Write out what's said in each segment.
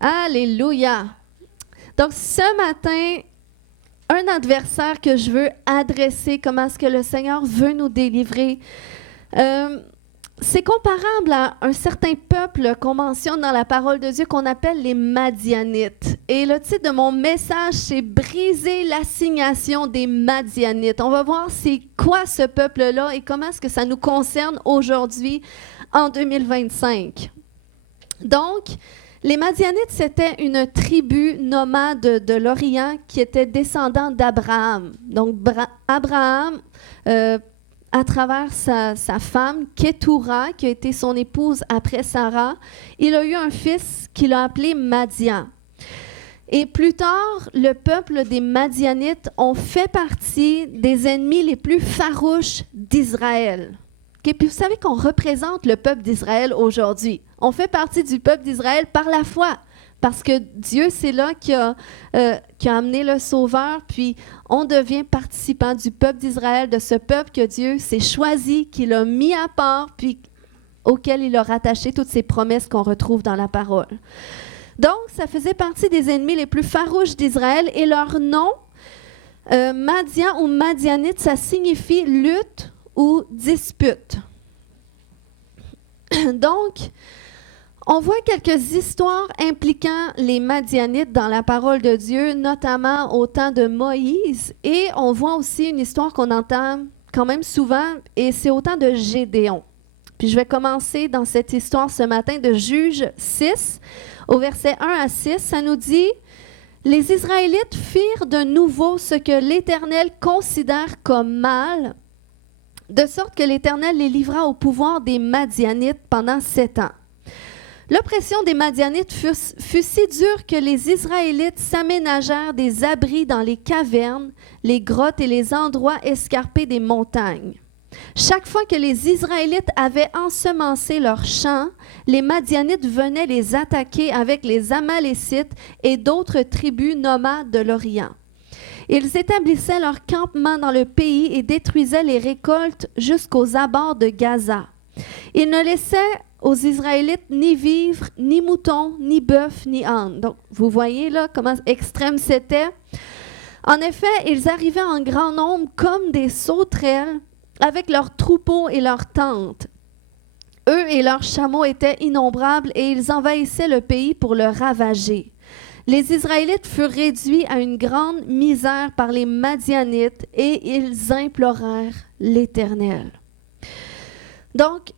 Alléluia. Donc, ce matin, un adversaire que je veux adresser, comment est-ce que le Seigneur veut nous délivrer, c'est comparable à un certain peuple qu'on mentionne dans la parole de Dieu qu'on appelle les Madianites. Et le titre de mon message, c'est « Briser l'assignation des Madianites ». On va voir c'est quoi ce peuple-là et comment est-ce que ça nous concerne aujourd'hui en 2025. Donc, les Madianites, c'était une tribu nomade de l'Orient qui était descendant d'Abraham. Donc, Abraham, à travers sa femme, Ketura, qui a été son épouse après Sarah, il a eu un fils qu'il a appelé Madian. Et plus tard, le peuple des Madianites ont fait partie des ennemis les plus farouches d'Israël. Okay? Puis vous savez qu'on représente le peuple d'Israël aujourd'hui. On fait partie du peuple d'Israël par la foi, parce que Dieu, c'est là qui a amené le Sauveur, puis on devient participant du peuple d'Israël, de ce peuple que Dieu s'est choisi, qu'il a mis à part, puis auquel il a rattaché toutes ces promesses qu'on retrouve dans la parole. Donc, ça faisait partie des ennemis les plus farouches d'Israël, et leur nom, Madian ou Madianite, ça signifie lutte ou dispute. Donc, on voit quelques histoires impliquant les Madianites dans la parole de Dieu, notamment au temps de Moïse, et on voit aussi une histoire qu'on entend quand même souvent, et c'est au temps de Gédéon. Puis je vais commencer dans cette histoire ce matin de Juges 6, au verset 1 à 6, ça nous dit « Les Israélites firent de nouveau ce que l'Éternel considère comme mal, de sorte que l'Éternel les livra au pouvoir des Madianites pendant 7 ans. L'oppression des Madianites fut si dure que les Israélites s'aménagèrent des abris dans les cavernes, les grottes et les endroits escarpés des montagnes. Chaque fois que les Israélites avaient ensemencé leurs champs, les Madianites venaient les attaquer avec les Amalécites et d'autres tribus nomades de l'Orient. Ils établissaient leur campement dans le pays et détruisaient les récoltes jusqu'aux abords de Gaza. Ils ne laissaient aux Israélites ni vivres, ni moutons, ni bœufs, ni ânes. Donc, vous voyez là comment extrême c'était. En effet, ils arrivaient en grand nombre comme des sauterelles avec leurs troupeaux et leurs tentes. Eux et leurs chameaux étaient innombrables et ils envahissaient le pays pour le ravager. Les Israélites furent réduits à une grande misère par les Madianites et ils implorèrent l'Éternel. Donc,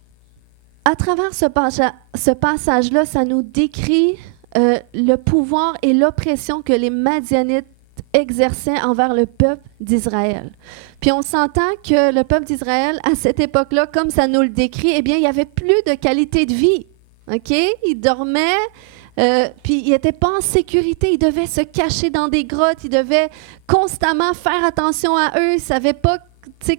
à travers ce passage-là, ça nous décrit le pouvoir et l'oppression que les Madianites exerçaient envers le peuple d'Israël. Puis on s'entend que le peuple d'Israël, à cette époque-là, comme ça nous le décrit, eh bien, il n'y avait plus de qualité de vie. OK? Ils dormaient, puis ils n'étaient pas en sécurité. Ils devaient se cacher dans des grottes. Ils devaient constamment faire attention à eux. Ils ne savaient pas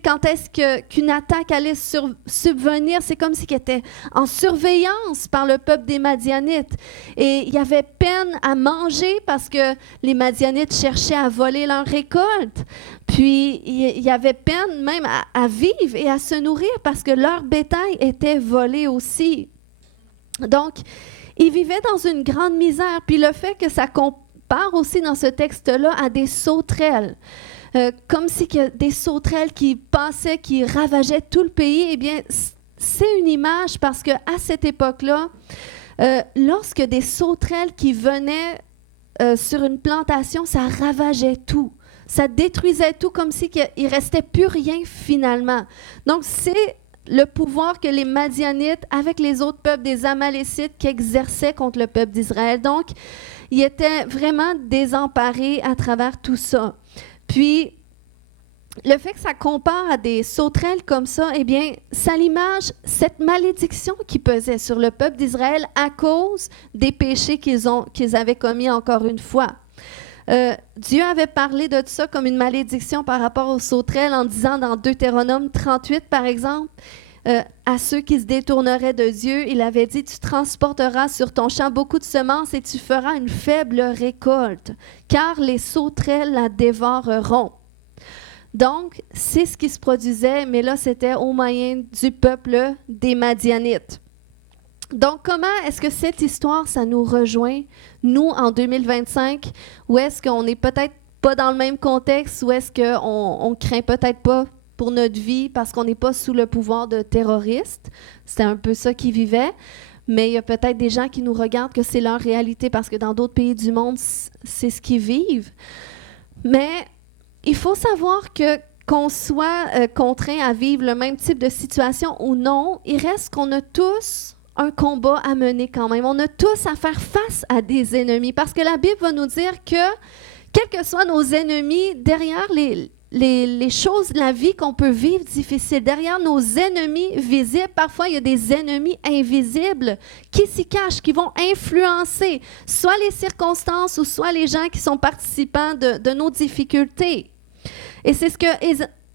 quand est-ce qu'une attaque allait subvenir. C'est comme s'ils étaient en surveillance par le peuple des Madianites. Et il y avait peine à manger parce que les Madianites cherchaient à voler leur récolte. Puis il y avait peine même à vivre et à se nourrir parce que leur bétail était volé aussi. Donc, ils vivaient dans une grande misère. Puis le fait que ça compare aussi dans ce texte-là à des sauterelles, comme si que des sauterelles qui passaient, qui ravageaient tout le pays, eh bien, c'est une image parce qu'à cette époque-là, lorsque des sauterelles qui venaient sur une plantation, ça ravageait tout. Ça détruisait tout comme si il ne restait plus rien finalement. Donc, c'est le pouvoir que les Madianites, avec les autres peuples des Amalécites, qui exerçaient contre le peuple d'Israël. Donc, ils étaient vraiment désemparés à travers tout ça. Puis, le fait que ça compare à des sauterelles comme ça, eh bien, ça l'image cette malédiction qui pesait sur le peuple d'Israël à cause des péchés qu'ils avaient commis encore une fois. Dieu avait parlé de ça comme une malédiction par rapport aux sauterelles en disant dans Deutéronome 38, par exemple, à ceux qui se détourneraient de Dieu, il avait dit « Tu transporteras sur ton champ beaucoup de semences et tu feras une faible récolte, car les sauterelles la dévoreront. » Donc, c'est ce qui se produisait, mais là, c'était au moyen du peuple des Madianites. Donc, comment est-ce que cette histoire, ça nous rejoint, nous, en 2025, ou est-ce qu'on n'est peut-être pas dans le même contexte, ou est-ce qu'on ne craint peut-être pas pour notre vie parce qu'on n'est pas sous le pouvoir de terroristes? C'était un peu ça qu'ils vivaient. Mais il y a peut-être des gens qui nous regardent que c'est leur réalité parce que dans d'autres pays du monde, c'est ce qu'ils vivent. Mais il faut savoir que qu'on soit contraint à vivre le même type de situation ou non, il reste qu'on a tous un combat à mener quand même. On a tous à faire face à des ennemis parce que la Bible va nous dire que, quels que soient nos ennemis, derrière les choses de la vie qu'on peut vivre difficiles, derrière nos ennemis visibles, parfois il y a des ennemis invisibles qui s'y cachent, qui vont influencer soit les circonstances ou soit les gens qui sont participants de nos difficultés. Et c'est ce que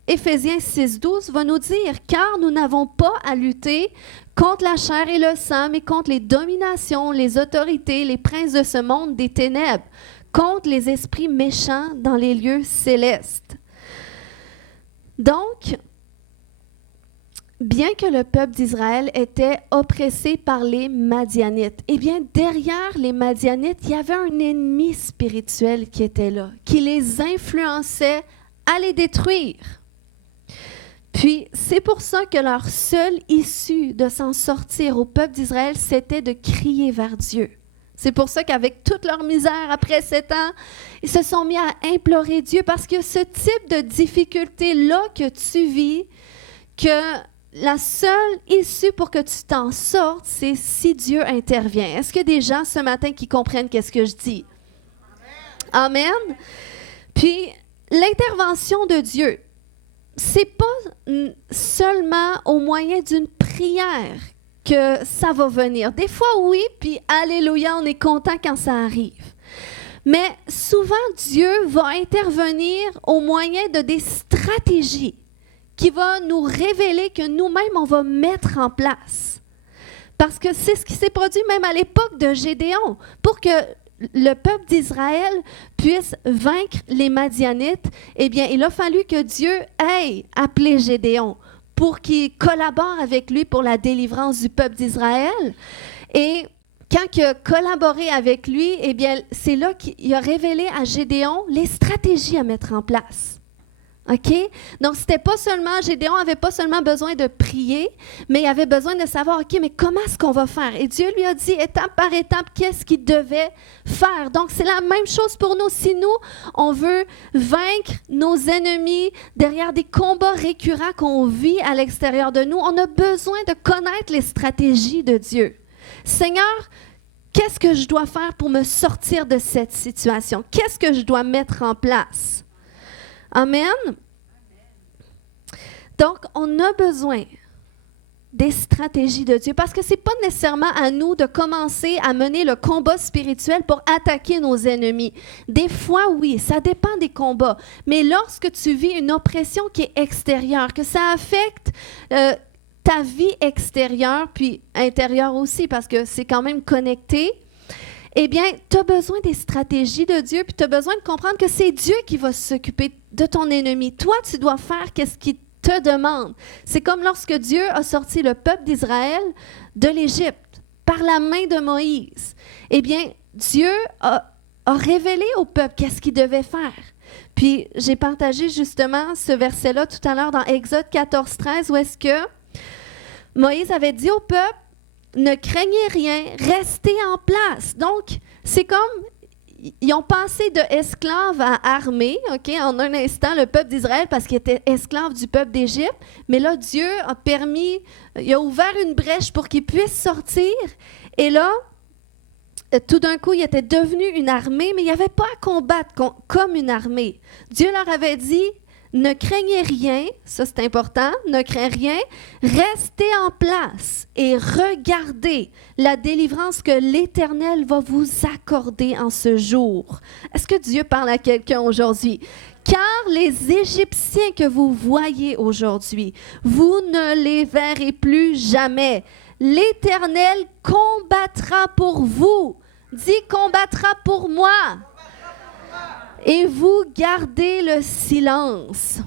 Éphésiens 6,12 va nous dire, car nous n'avons pas à lutter contre la chair et le sang, mais contre les dominations, les autorités, les princes de ce monde des ténèbres, contre les esprits méchants dans les lieux célestes. Donc, bien que le peuple d'Israël était oppressé par les Madianites, eh bien, derrière les Madianites, il y avait un ennemi spirituel qui était là, qui les influençait à les détruire. Puis, c'est pour ça que leur seule issue de s'en sortir au peuple d'Israël, c'était de crier vers Dieu. C'est pour ça qu'avec toute leur misère, après 7 ans, ils se sont mis à implorer Dieu parce que ce type de difficulté-là que tu vis, que la seule issue pour que tu t'en sortes, c'est si Dieu intervient. Est-ce qu'il y a des gens ce matin qui comprennent qu'est-ce que je dis? Amen. Amen. Puis, l'intervention de Dieu, c'est pas seulement au moyen d'une prière que ça va venir. Des fois, oui, puis alléluia, on est content quand ça arrive. Mais souvent, Dieu va intervenir au moyen de des stratégies qui vont nous révéler que nous-mêmes, on va mettre en place. Parce que c'est ce qui s'est produit même à l'époque de Gédéon. Pour que le peuple d'Israël puisse vaincre les Madianites, eh bien, il a fallu que Dieu ait appelé Gédéon pour qu'il collabore avec lui pour la délivrance du peuple d'Israël. Et quand il a collaboré avec lui, eh bien, c'est là qu'il a révélé à Gédéon les stratégies à mettre en place. OK? Donc, c'était pas seulement, Gédéon n'avait pas seulement besoin de prier, mais il avait besoin de savoir, OK, mais comment est-ce qu'on va faire? Et Dieu lui a dit, étape par étape, qu'est-ce qu'il devait faire. Donc, c'est la même chose pour nous. Si nous, on veut vaincre nos ennemis derrière des combats récurrents qu'on vit à l'extérieur de nous, on a besoin de connaître les stratégies de Dieu. Seigneur, qu'est-ce que je dois faire pour me sortir de cette situation? Qu'est-ce que je dois mettre en place? Amen. Donc, on a besoin des stratégies de Dieu parce que ce n'est pas nécessairement à nous de commencer à mener le combat spirituel pour attaquer nos ennemis. Des fois, oui, ça dépend des combats. Mais lorsque tu vis une oppression qui est extérieure, que ça affecte ta vie extérieure, puis intérieure aussi, parce que c'est quand même connecté, eh bien, tu as besoin des stratégies de Dieu, puis tu as besoin de comprendre que c'est Dieu qui va s'occuper de ton ennemi. Toi, tu dois faire ce qu'il te demande. C'est comme lorsque Dieu a sorti le peuple d'Israël de l'Égypte par la main de Moïse. Eh bien, Dieu a révélé au peuple qu'est-ce qu'il devait faire. Puis, j'ai partagé justement ce verset-là tout à l'heure dans Exode 14, 13, où est-ce que Moïse avait dit au peuple, ne craignez rien, restez en place. Donc, c'est comme, ils ont passé de esclaves à armés, OK, en un instant, le peuple d'Israël, parce qu'il était esclave du peuple d'Égypte. Mais là, Dieu a permis, il a ouvert une brèche pour qu'ils puissent sortir. Et là, tout d'un coup, ils étaient devenus une armée, mais il n'y avait pas à combattre comme une armée. Dieu leur avait dit, ne craignez rien, ça c'est important, ne craignez rien, restez en place et regardez la délivrance que l'Éternel va vous accorder en ce jour. Est-ce que Dieu parle à quelqu'un aujourd'hui? Car les Égyptiens que vous voyez aujourd'hui, vous ne les verrez plus jamais. L'Éternel combattra pour vous. Dis combattra pour moi. Et vous gardez le silence.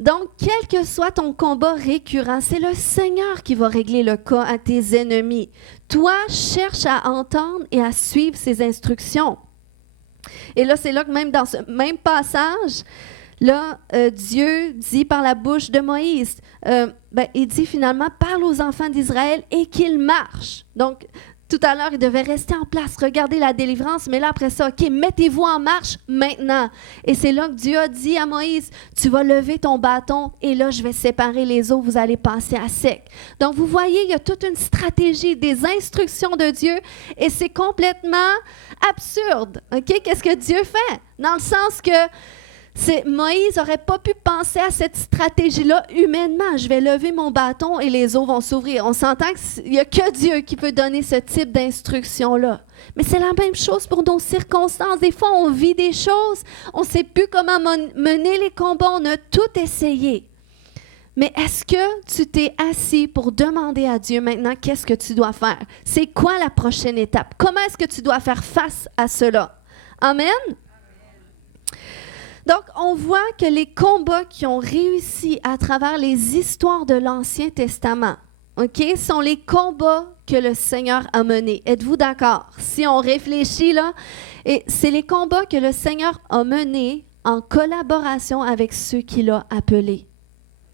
Donc, quel que soit ton combat récurrent, c'est le Seigneur qui va régler le cas à tes ennemis. toi, cherche à entendre et à suivre ses instructions. Et là, c'est là que même dans ce même passage, là, Dieu dit par la bouche de Moïse, il dit finalement, parle aux enfants d'Israël et qu'ils marchent. Donc, tout à l'heure, ils devaient rester en place, regarder la délivrance, mais là, après ça, OK, mettez-vous en marche maintenant. Et c'est là que Dieu a dit à Moïse, tu vas lever ton bâton et là, je vais séparer les eaux, vous allez passer à sec. Donc, vous voyez, il y a toute une stratégie, des instructions de Dieu et c'est complètement absurde. OK? Qu'est-ce que Dieu fait? Dans le sens que Moïse n'aurait pas pu penser à cette stratégie-là humainement. Je vais lever mon bâton et les eaux vont s'ouvrir. On s'entend qu'il n'y a que Dieu qui peut donner ce type d'instruction-là. Mais c'est la même chose pour nos circonstances. Des fois, on vit des choses, on ne sait plus comment mener les combats, on a tout essayé. Mais est-ce que tu t'es assis pour demander à Dieu maintenant qu'est-ce que tu dois faire? C'est quoi la prochaine étape? Comment est-ce que tu dois faire face à cela? Amen? Donc, on voit que les combats qui ont réussi à travers les histoires de l'Ancien Testament, OK, sont les combats que le Seigneur a menés. Êtes-vous d'accord? Si on réfléchit là, et c'est les combats que le Seigneur a menés en collaboration avec ceux qu'il a appelés.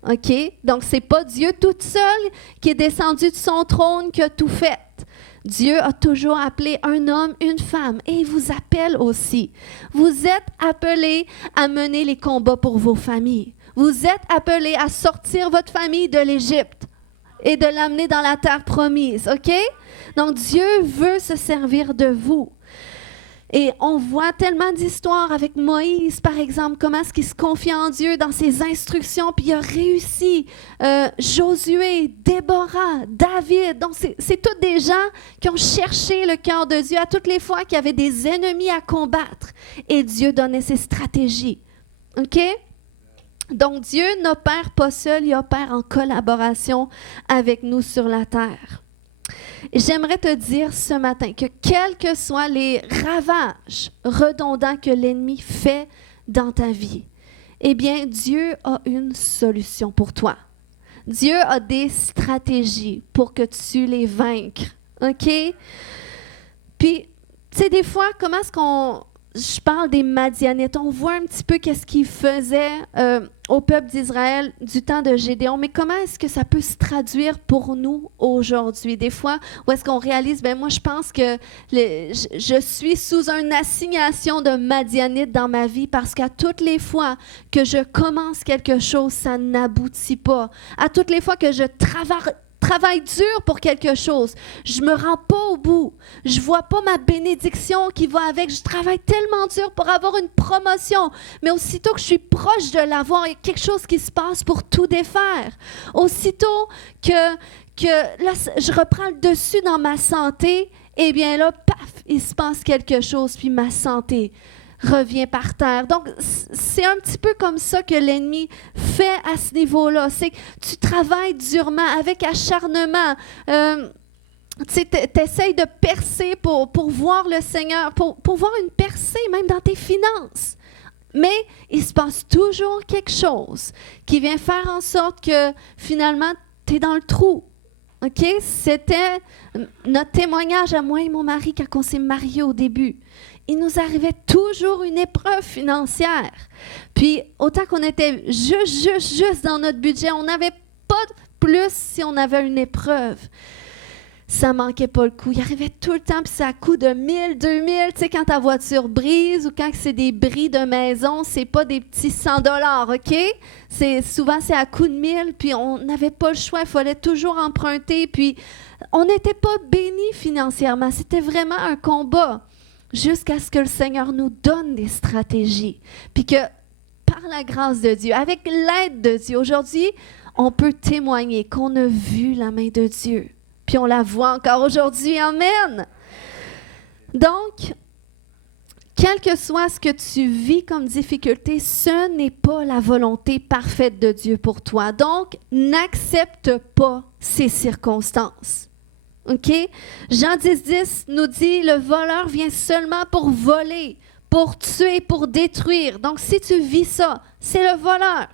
OK? Donc, ce n'est pas Dieu tout seul qui est descendu de son trône qui a tout fait. Dieu a toujours appelé un homme, une femme, et il vous appelle aussi. Vous êtes appelés à mener les combats pour vos familles. Vous êtes appelés à sortir votre famille de l'Égypte et de l'amener dans la terre promise, OK? Donc, Dieu veut se servir de vous. Et on voit tellement d'histoires avec Moïse, par exemple, comment est-ce qu'il se confie en Dieu dans ses instructions, puis il a réussi. Josué, Déborah, David, donc c'est tous des gens qui ont cherché le cœur de Dieu à toutes les fois qu'il y avait des ennemis à combattre. Et Dieu donnait ses stratégies. OK? Donc Dieu n'opère pas seul, il opère en collaboration avec nous sur la terre. J'aimerais te dire ce matin que quels que soient les ravages redondants que l'ennemi fait dans ta vie, eh bien, Dieu a une solution pour toi. Dieu a des stratégies pour que tu les vainques. OK? Puis, tu sais, des fois, comment est-ce qu'on... Je parle des Madianites. On voit un petit peu qu'est-ce qu'ils faisaient au peuple d'Israël du temps de Gédéon. Mais comment est-ce que ça peut se traduire pour nous aujourd'hui? Des fois, où est-ce qu'on réalise, moi, je pense que je suis sous une assignation de Madianite dans ma vie parce qu'à toutes les fois que je commence quelque chose, ça n'aboutit pas. À toutes les fois que je travaille dur pour quelque chose. Je me rends pas au bout. Je vois pas ma bénédiction qui va avec. Je travaille tellement dur pour avoir une promotion. Mais aussitôt que je suis proche de l'avoir, il y a quelque chose qui se passe pour tout défaire. Aussitôt que là, je reprends le dessus dans ma santé, eh bien là, paf, il se passe quelque chose, puis ma santé revient par terre. Donc, c'est un petit peu comme ça que l'ennemi fait à ce niveau-là. C'est que tu travailles durement, avec acharnement. Tu essaies de percer pour voir le Seigneur, pour voir une percée même dans tes finances. Mais il se passe toujours quelque chose qui vient faire en sorte que finalement, tu es dans le trou. OK? C'était notre témoignage à moi et mon mari quand on s'est mariés au début. Il nous arrivait toujours une épreuve financière. Puis, autant qu'on était juste dans notre budget, on n'avait pas plus si on avait une épreuve. Ça manquait pas le coup. Il arrivait tout le temps, puis ça coûte de 1000, 2000. Tu sais, quand ta voiture brise ou quand c'est des bris de maison, c'est pas des petits 100 $, OK? Souvent, c'est à coût de 1000, puis on n'avait pas le choix. Il fallait toujours emprunter, puis on n'était pas bénis financièrement. C'était vraiment un combat. Jusqu'à ce que le Seigneur nous donne des stratégies. Puis que, par la grâce de Dieu, avec l'aide de Dieu, aujourd'hui, on peut témoigner qu'on a vu la main de Dieu. Puis on la voit encore aujourd'hui. Amen. Donc, quel que soit ce que tu vis comme difficulté, ce n'est pas la volonté parfaite de Dieu pour toi. Donc, n'accepte pas ces circonstances. OK? Jean 10,10 nous dit, le voleur vient seulement pour voler, pour tuer, pour détruire. Donc, si tu vis ça, c'est le voleur.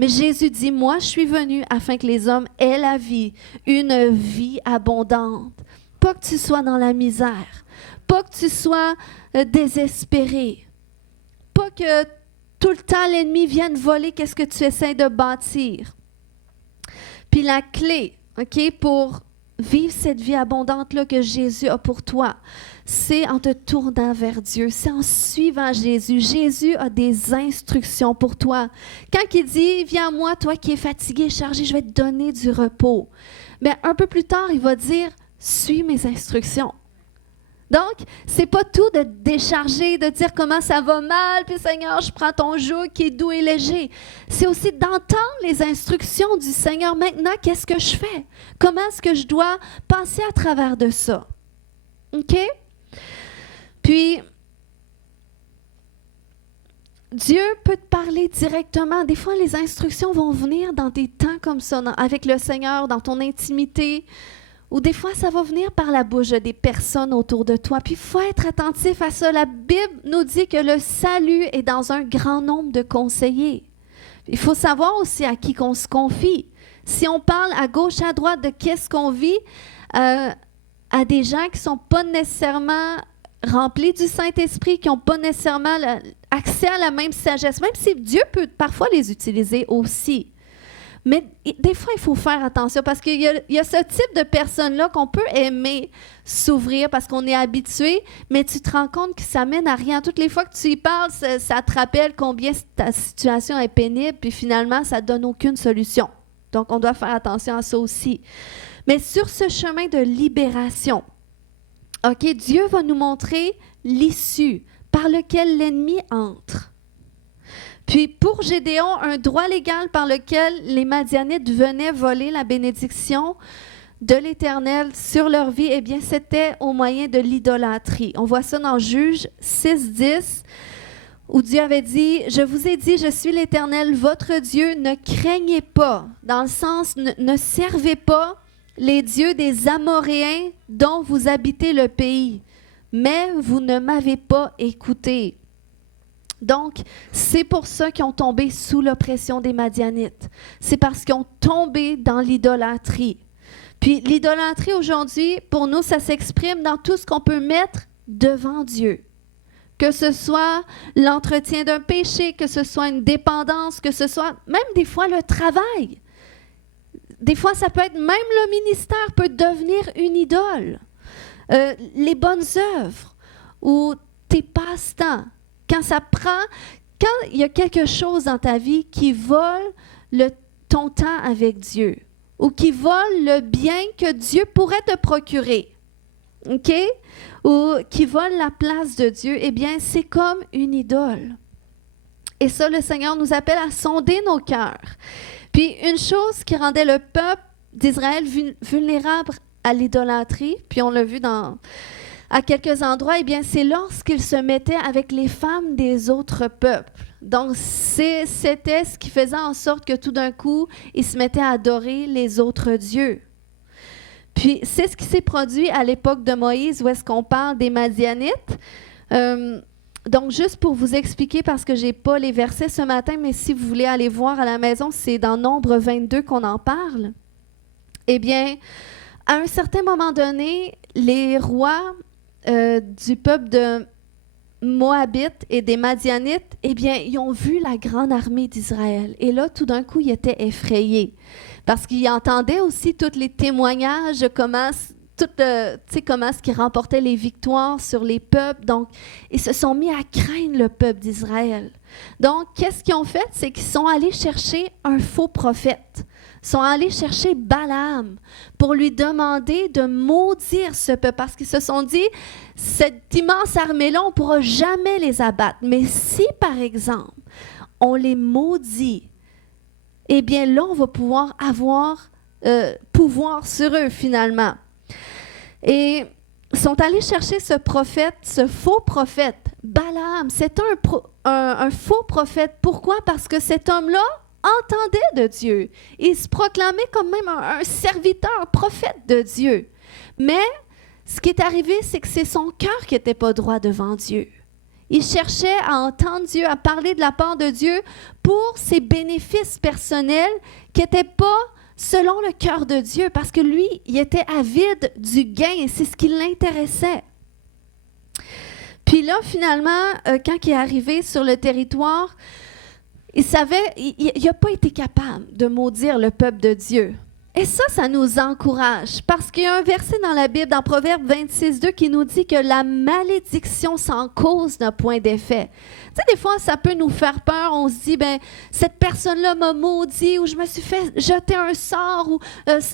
Mais Jésus dit, moi, je suis venu afin que les hommes aient la vie, une vie abondante. pas que tu sois dans la misère, pas que tu sois désespéré, pas que tout le temps l'ennemi vienne voler qu'est-ce que tu essaies de bâtir. Puis la clé, OK, pour vivre cette vie abondante-là que Jésus a pour toi, c'est en te tournant vers Dieu, c'est en suivant Jésus. Jésus a des instructions pour toi. Quand il dit « Viens à moi, toi qui es fatigué, chargé, je vais te donner du repos », bien, un peu plus tard, il va dire « Suis mes instructions ». Donc, c'est pas tout de te décharger, de dire comment ça va mal, puis Seigneur, je prends ton joug qui est doux et léger. C'est aussi d'entendre les instructions du Seigneur. Maintenant, qu'est-ce que je fais? Comment est-ce que je dois passer à travers de ça? OK? Puis, Dieu peut te parler directement. Des fois, les instructions vont venir dans des temps comme ça, avec le Seigneur, dans ton intimité. Ou des fois, ça va venir par la bouche des personnes autour de toi. Puis, il faut être attentif à ça. La Bible nous dit que le salut est dans un grand nombre de conseillers. Il faut savoir aussi à qui qu'on se confie. Si on parle à gauche, à droite de qu'est-ce qu'on vit, à des gens qui ne sont pas nécessairement remplis du Saint-Esprit, qui n'ont pas nécessairement accès à la même sagesse, même si Dieu peut parfois les utiliser aussi. Mais des fois, il faut faire attention parce qu'il y a ce type de personnes-là qu'on peut aimer s'ouvrir parce qu'on est habitué, mais tu te rends compte que ça mène à rien. Toutes les fois que tu y parles, ça te rappelle combien ta situation est pénible, puis finalement, ça ne donne aucune solution. Donc, on doit faire attention à ça aussi. Mais sur ce chemin de libération, OK, Dieu va nous montrer l'issue par lequel l'ennemi entre. Puis pour Gédéon, un droit légal par lequel les Madianites venaient voler la bénédiction de l'Éternel sur leur vie, eh bien, c'était au moyen de l'idolâtrie. On voit ça dans Juges 6:10, où Dieu avait dit « Je vous ai dit, je suis l'Éternel, votre Dieu, ne craignez pas », dans le sens ne servez pas les dieux des Amoréens dont vous habitez le pays, mais vous ne m'avez pas écouté. Donc, c'est pour ça qu'ils ont tombé sous l'oppression des Madianites. C'est parce qu'ils ont tombé dans l'idolâtrie. Puis l'idolâtrie aujourd'hui, pour nous, ça s'exprime dans tout ce qu'on peut mettre devant Dieu. Que ce soit l'entretien d'un péché, que ce soit une dépendance, que ce soit même des fois le travail. Des fois, ça peut être même le ministère peut devenir une idole. Les bonnes œuvres ou tes passe-temps. Quand il y a quelque chose dans ta vie qui vole ton temps avec Dieu ou qui vole le bien que Dieu pourrait te procurer, OK? Ou qui vole la place de Dieu, eh bien, c'est comme une idole. Et ça, le Seigneur nous appelle à sonder nos cœurs. Puis, une chose qui rendait le peuple d'Israël vulnérable à l'idolâtrie, puis on l'a vu à quelques endroits, eh bien, c'est lorsqu'ils se mettaient avec les femmes des autres peuples. Donc, c'était ce qui faisait en sorte que tout d'un coup, ils se mettaient à adorer les autres dieux. Puis, c'est ce qui s'est produit à l'époque de Moïse, où est-ce qu'on parle des Madianites. Donc, juste pour vous expliquer, parce que je n'ai pas les versets ce matin, mais si vous voulez aller voir à la maison, c'est dans Nombre 22 qu'on en parle. Eh bien, à un certain moment donné, les rois du peuple de Moabites et des Madianites, eh bien, ils ont vu la grande armée d'Israël. Et là, tout d'un coup, ils étaient effrayés. Parce qu'ils entendaient aussi tous les témoignages de comment est-ce qu'ils remportaient les victoires sur les peuples. Donc, ils se sont mis à craindre le peuple d'Israël. Donc, qu'est-ce qu'ils ont fait? C'est qu'ils sont allés chercher un faux prophète. Ils sont allés chercher Balaam pour lui demander de maudire ce peuple parce qu'ils se sont dit, cette immense armée-là, on ne pourra jamais les abattre. Mais si, par exemple, on les maudit, eh bien là, on va pouvoir avoir pouvoir sur eux finalement. Et ils sont allés chercher ce prophète, ce faux prophète, Balaam. C'est un faux prophète. Pourquoi? Parce que cet homme-là entendait de Dieu. Il se proclamait comme même un serviteur, un prophète de Dieu. Mais ce qui est arrivé, c'est que c'est son cœur qui n'était pas droit devant Dieu. Il cherchait à entendre Dieu, à parler de la part de Dieu pour ses bénéfices personnels qui n'étaient pas selon le cœur de Dieu, parce que lui, il était avide du gain, c'est ce qui l'intéressait. Puis là, finalement, quand il est arrivé sur le territoire, il savait, il n'a pas été capable de maudire le peuple de Dieu. Et ça nous encourage, parce qu'il y a un verset dans la Bible, dans Proverbe 26:2, qui nous dit que la malédiction sans cause n'a point d'effet. Tu sais, des fois, ça peut nous faire peur. On se dit, ben cette personne-là m'a maudit, ou je me suis fait jeter un sort, ou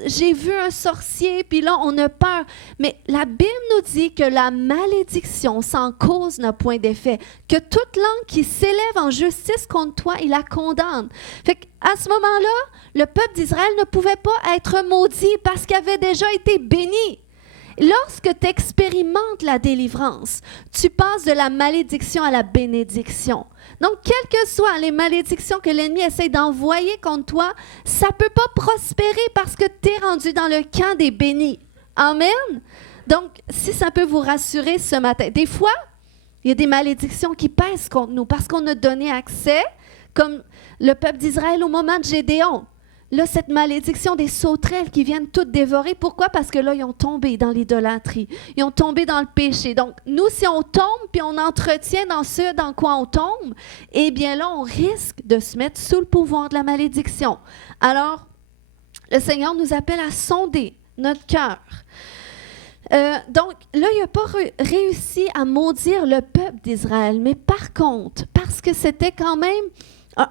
j'ai vu un sorcier, puis là, on a peur. Mais la Bible nous dit que la malédiction sans cause n'a point d'effet, que toute langue qui s'élève en justice contre toi, il la condamne. Fait qu'à ce moment-là, le peuple d'Israël ne pouvait pas être maudit parce qu'il avait déjà été béni. Lorsque tu expérimentes la délivrance, tu passes de la malédiction à la bénédiction. Donc, quelles que soient les malédictions que l'ennemi essaie d'envoyer contre toi, ça ne peut pas prospérer parce que tu es rendu dans le camp des bénis. Amen? Donc, si ça peut vous rassurer ce matin, des fois, il y a des malédictions qui pèsent contre nous parce qu'on a donné accès, comme le peuple d'Israël au moment de Gédéon. Là, cette malédiction des sauterelles qui viennent toutes dévorer. Pourquoi? Parce que là, ils ont tombé dans l'idolâtrie. Ils ont tombé dans le péché. Donc, nous, si on tombe puis on entretient dans ce dans quoi on tombe, eh bien là, on risque de se mettre sous le pouvoir de la malédiction. Alors, le Seigneur nous appelle à sonder notre cœur. Donc, là, il n'a pas réussi à maudire le peuple d'Israël. Mais par contre, parce que c'était quand même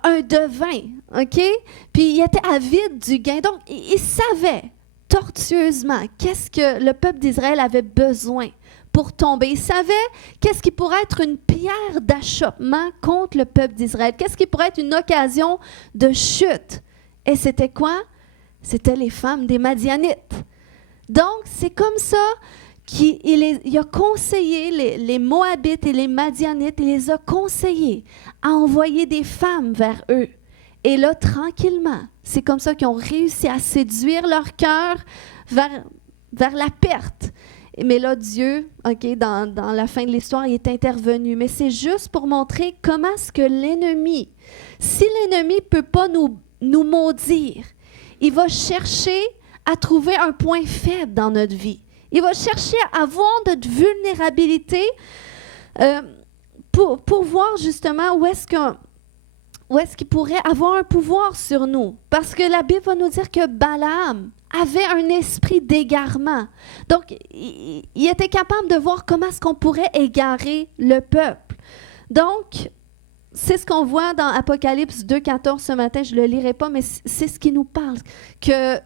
un devin, OK? Puis il était avide du gain. Donc, il savait tortueusement qu'est-ce que le peuple d'Israël avait besoin pour tomber. Il savait qu'est-ce qui pourrait être une pierre d'achoppement contre le peuple d'Israël. Qu'est-ce qui pourrait être une occasion de chute. Et c'était quoi? C'était les femmes des Madianites. Donc, c'est comme ça qu'il a conseillé les Moabites et les Madianites, il les a conseillés à envoyer des femmes vers eux. Et là, tranquillement, c'est comme ça qu'ils ont réussi à séduire leur cœur vers la perte. Mais là, Dieu, OK, dans la fin de l'histoire, il est intervenu. Mais c'est juste pour montrer comment est-ce que l'ennemi, si l'ennemi ne peut pas nous maudire, il va chercher à trouver un point faible dans notre vie. Il va chercher à voir notre vulnérabilité pour voir justement où est-ce qu'il pourrait avoir un pouvoir sur nous. Parce que la Bible va nous dire que Balaam avait un esprit d'égarement. Donc, il était capable de voir comment est-ce qu'on pourrait égarer le peuple. Donc, c'est ce qu'on voit dans Apocalypse 2,14 ce matin. Je ne le lirai pas, mais c'est ce qui nous parle. Que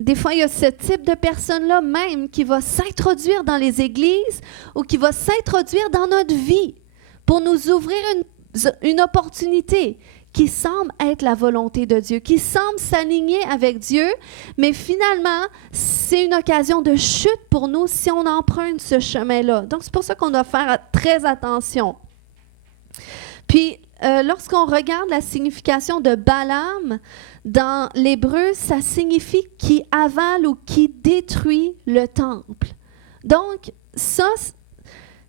des fois, il y a ce type de personne-là même qui va s'introduire dans les églises ou qui va s'introduire dans notre vie pour nous ouvrir une opportunité qui semble être la volonté de Dieu, qui semble s'aligner avec Dieu, mais finalement, c'est une occasion de chute pour nous si on emprunte ce chemin-là. Donc, c'est pour ça qu'on doit faire très attention. Puis, lorsqu'on regarde la signification de Balaam, dans l'hébreu, ça signifie qui avale ou qui détruit le temple. Donc, ça,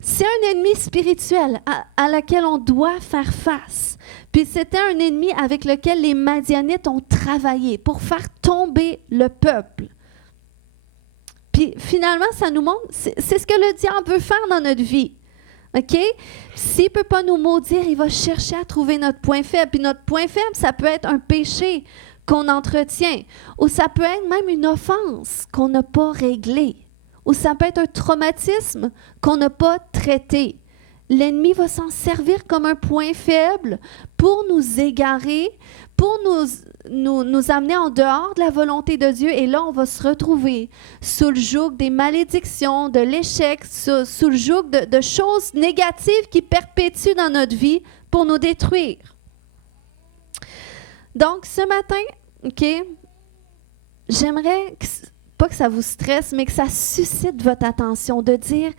c'est un ennemi spirituel à laquelle on doit faire face. Puis c'était un ennemi avec lequel les Madianites ont travaillé pour faire tomber le peuple. Puis finalement, ça nous montre, c'est ce que le diable veut faire dans notre vie. OK? S'il ne peut pas nous maudire, il va chercher à trouver notre point faible. Puis notre point faible, ça peut être un péché qu'on entretient. Ou ça peut être même une offense qu'on n'a pas réglée. Ou ça peut être un traumatisme qu'on n'a pas traité. L'ennemi va s'en servir comme un point faible pour nous égarer, pour nous amener en dehors de la volonté de Dieu. Et là, on va se retrouver sous le joug des malédictions, de l'échec, sous le joug de choses négatives qui perpétuent dans notre vie pour nous détruire. Donc, ce matin, OK, j'aimerais pas que ça vous stresse, mais que ça suscite votre attention, de dire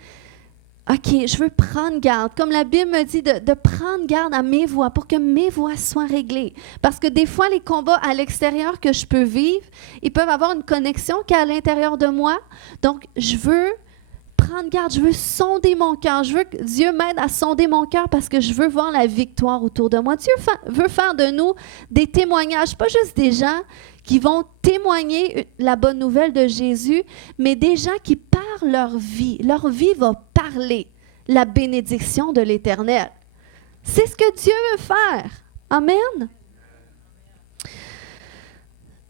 OK, je veux prendre garde. Comme la Bible me dit de prendre garde à mes voies pour que mes voies soient réglées. Parce que des fois, les combats à l'extérieur que je peux vivre, ils peuvent avoir une connexion qui est à l'intérieur de moi. Donc, je veux prendre garde, je veux sonder mon cœur. Je veux que Dieu m'aide à sonder mon cœur parce que je veux voir la victoire autour de moi. Dieu veut faire de nous des témoignages, pas juste des gens qui vont témoigner la bonne nouvelle de Jésus, mais des gens qui parlent leur vie. Leur vie va parler la bénédiction de l'Éternel. C'est ce que Dieu veut faire. Amen.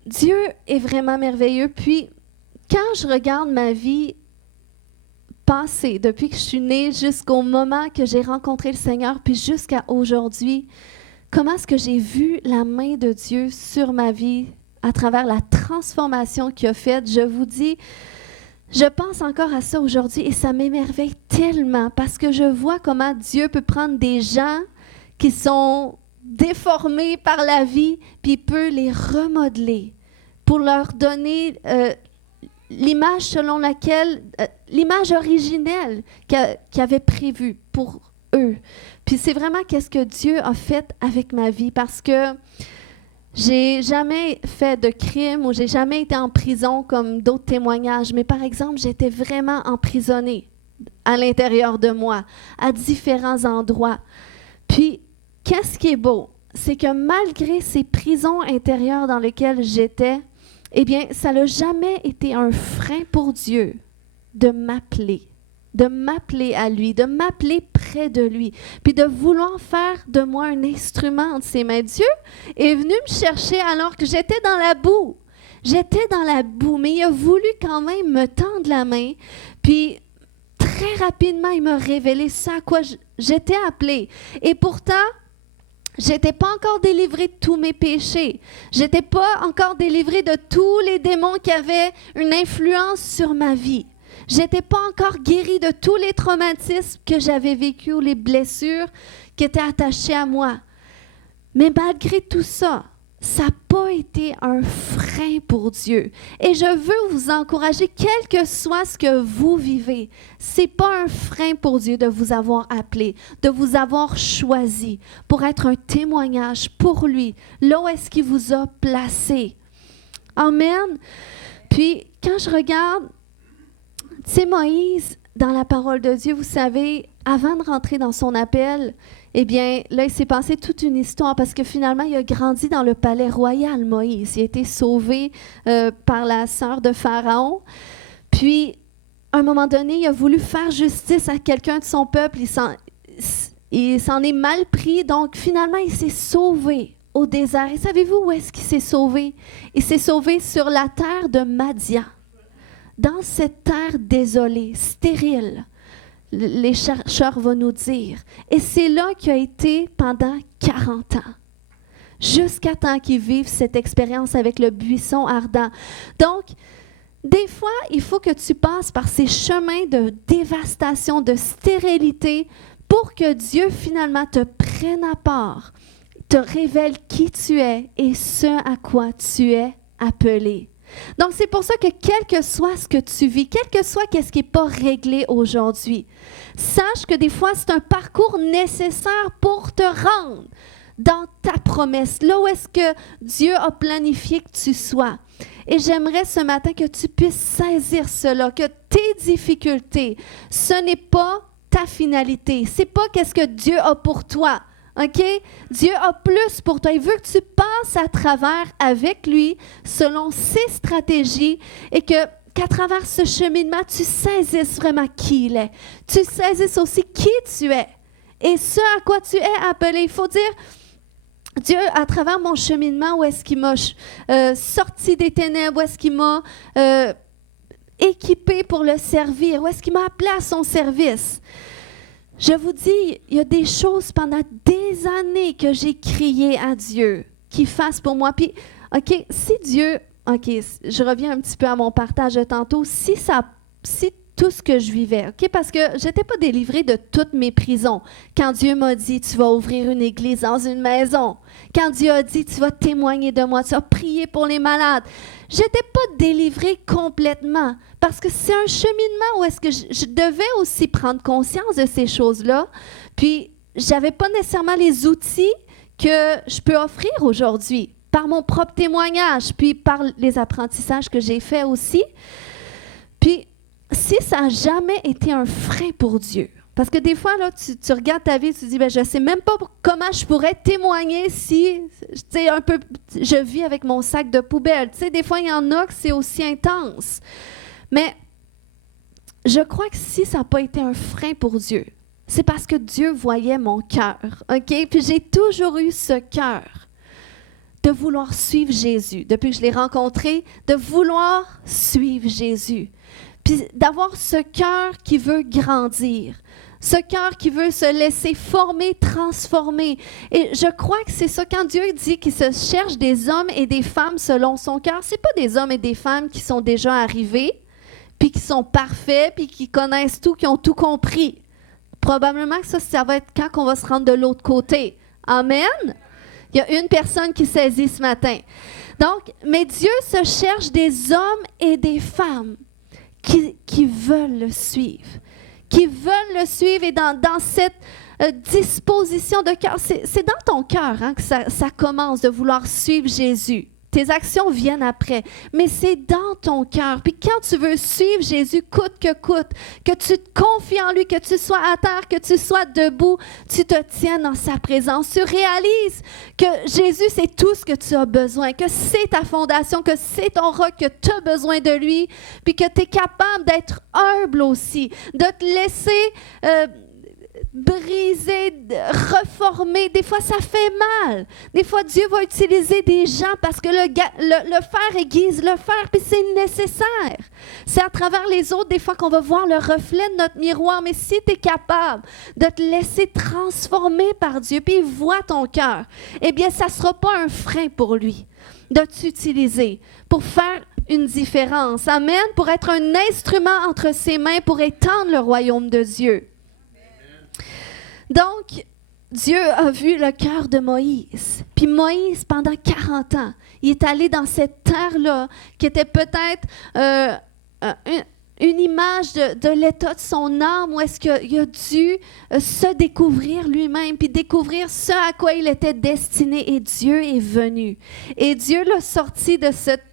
Dieu est vraiment merveilleux. Puis, quand je regarde ma vie passée, depuis que je suis née jusqu'au moment que j'ai rencontré le Seigneur, puis jusqu'à aujourd'hui, comment est-ce que j'ai vu la main de Dieu sur ma vie à travers la transformation qu'il a faite? Je vous dis, je pense encore à ça aujourd'hui et ça m'émerveille tellement parce que je vois comment Dieu peut prendre des gens qui sont déformés par la vie, puis il peut les remodeler pour leur donner l'image selon laquelle, l'image originelle qu'il avait prévue pour eux. Puis c'est vraiment qu'est-ce que Dieu a fait avec ma vie parce que j'ai jamais fait de crime ou j'ai jamais été en prison comme d'autres témoignages, mais par exemple, j'étais vraiment emprisonnée à l'intérieur de moi, à différents endroits. Puis, qu'est-ce qui est beau? C'est que malgré ces prisons intérieures dans lesquelles j'étais, eh bien, ça n'a jamais été un frein pour Dieu de m'appeler à lui, de m'appeler près de lui, puis de vouloir faire de moi un instrument entre ses mains. Dieu est venu me chercher alors que j'étais dans la boue. J'étais dans la boue, mais il a voulu quand même me tendre la main, puis très rapidement, il m'a révélé ça à quoi j'étais appelée. Et pourtant, j'étais pas encore délivrée de tous mes péchés. J'étais pas encore délivrée de tous les démons qui avaient une influence sur ma vie. J'étais pas encore guérie de tous les traumatismes que j'avais vécus ou les blessures qui étaient attachées à moi. Mais malgré tout ça, ça n'a pas été un frein pour Dieu. Et je veux vous encourager, quel que soit ce que vous vivez, ce n'est pas un frein pour Dieu de vous avoir appelé, de vous avoir choisi pour être un témoignage pour lui, là où est-ce qu'il vous a placé. Amen. Puis, quand je regarde, tu sais, Moïse, dans la parole de Dieu, vous savez, avant de rentrer dans son appel, eh bien, là, il s'est passé toute une histoire parce que finalement, il a grandi dans le palais royal, Moïse. Il a été sauvé par la sœur de Pharaon. Puis, à un moment donné, il a voulu faire justice à quelqu'un de son peuple. Il s'en est mal pris. Donc, finalement, il s'est sauvé au désert. Et savez-vous où est-ce qu'il s'est sauvé? Il s'est sauvé sur la terre de Madian. Dans cette terre désolée, stérile, les chercheurs vont nous dire. Et c'est là qu'il a été pendant 40 ans, jusqu'à temps qu'il vive cette expérience avec le buisson ardent. Donc, des fois, il faut que tu passes par ces chemins de dévastation, de stérilité, pour que Dieu finalement te prenne à part, te révèle qui tu es et ce à quoi tu es appelé. Donc, c'est pour ça que quel que soit ce que tu vis, quel que soit ce qui n'est pas réglé aujourd'hui, sache que des fois, c'est un parcours nécessaire pour te rendre dans ta promesse, là où est-ce que Dieu a planifié que tu sois. Et j'aimerais ce matin que tu puisses saisir cela, que tes difficultés, ce n'est pas ta finalité, ce n'est pas qu'est-ce que Dieu a pour toi. OK? Dieu a plus pour toi. Il veut que tu passes à travers avec lui selon ses stratégies et qu'à travers ce cheminement, tu saisisses vraiment qui il est. Tu saisisses aussi qui tu es et ce à quoi tu es appelé. Il faut dire, Dieu, à travers mon cheminement, où est-ce qu'il m'a sorti des ténèbres, où est-ce qu'il m'a équipé pour le servir, où est-ce qu'il m'a appelé à son service. Je vous dis, il y a des choses pendant des années que j'ai crié à Dieu qu'il fasse pour moi. Puis, OK, si Dieu, OK, je reviens un petit peu à mon partage de tantôt, si tout ce que je vivais, OK, parce que je n'étais pas délivrée de toutes mes prisons. Quand Dieu m'a dit, tu vas ouvrir une église dans une maison. Quand Dieu a dit, tu vas témoigner de moi, tu vas prier pour les malades. Je n'étais pas délivrée complètement parce que c'est un cheminement où est-ce que je devais aussi prendre conscience de ces choses-là. Puis, je n'avais pas nécessairement les outils que je peux offrir aujourd'hui par mon propre témoignage, puis par les apprentissages que j'ai faits aussi. Puis, si ça n'a jamais été un frein pour Dieu, parce que des fois, là, tu regardes ta vie et tu te dis, je ne sais même pas comment je pourrais témoigner si, je vis avec mon sac de poubelle. Des fois, il y en a que c'est aussi intense. Mais je crois que si ça n'a pas été un frein pour Dieu, c'est parce que Dieu voyait mon cœur, OK? Puis j'ai toujours eu ce cœur de vouloir suivre Jésus. Depuis que je l'ai rencontré, de vouloir suivre Jésus. Puis d'avoir ce cœur qui veut grandir, ce cœur qui veut se laisser former, transformer. Et je crois que c'est ça, quand Dieu dit qu'il se cherche des hommes et des femmes selon son cœur, ce n'est pas des hommes et des femmes qui sont déjà arrivés, puis qui sont parfaits, puis qui connaissent tout, qui ont tout compris. Probablement que ça va être quand on va se rendre de l'autre côté. Amen? Il y a une personne qui saisit ce matin. Donc, mais Dieu se cherche des hommes et des femmes qui veulent le suivre. Qui veulent le suivre et dans cette disposition de cœur. C'est dans ton cœur que ça commence de vouloir suivre Jésus. Tes actions viennent après, mais c'est dans ton cœur. Puis quand tu veux suivre Jésus coûte, que tu te confies en lui, que tu sois à terre, que tu sois debout, tu te tiens dans sa présence. Tu réalises que Jésus, c'est tout ce que tu as besoin, que c'est ta fondation, que c'est ton roc, que tu as besoin de lui, puis que tu es capable d'être humble aussi, de te laisser briser, reformer. Des fois, ça fait mal. Des fois, Dieu va utiliser des gens parce que le fer aiguise le fer, puis c'est nécessaire. C'est à travers les autres, des fois, qu'on va voir le reflet de notre miroir. Mais si tu es capable de te laisser transformer par Dieu, puis il voit ton cœur, eh bien, ça ne sera pas un frein pour lui de t'utiliser pour faire une différence. Amen. Pour être un instrument entre ses mains pour étendre le royaume de Dieu. Donc, Dieu a vu le cœur de Moïse. Puis Moïse, pendant 40 ans, il est allé dans cette terre-là, qui était peut-être une image de l'état de son âme, où est-ce qu'il a dû se découvrir lui-même, puis découvrir ce à quoi il était destiné. Et Dieu est venu. Et Dieu l'a sorti de cette